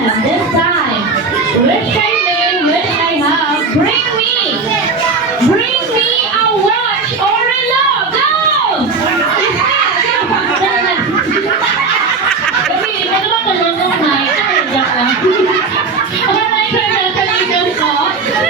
item this time. Which I have. Bring me a watch or a log. Go! Kasi, ito naman tulunong na. Ito lang. Alright, congratulations po.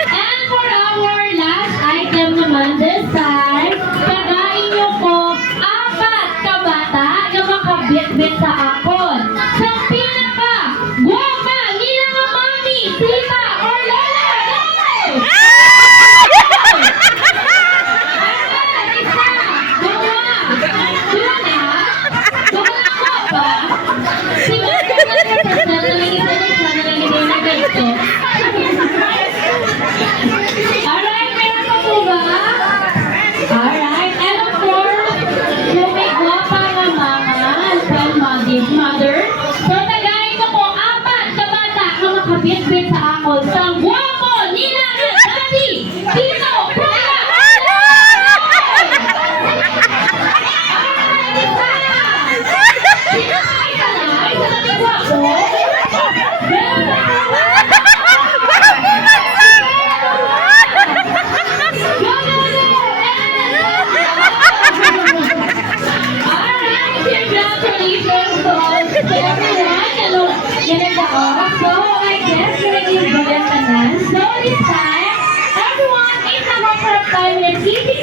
And for our last item naman this time, pagain niyo po 4 kabata na makabit-bit sa akon. Sa pinaka, guwapa, nila nga mami, tita, or lola. Go! Alright, meron pa po ba? Alright, and of course, yung may guwapa na mama from mother. So, tagayin ko po 4 kabata na makabit-bit sa akon. Sa guwapo, nila, daddy, tito, kuya! So, I guess we're going to So, this time, everyone, it's a matter of time. Let's keep it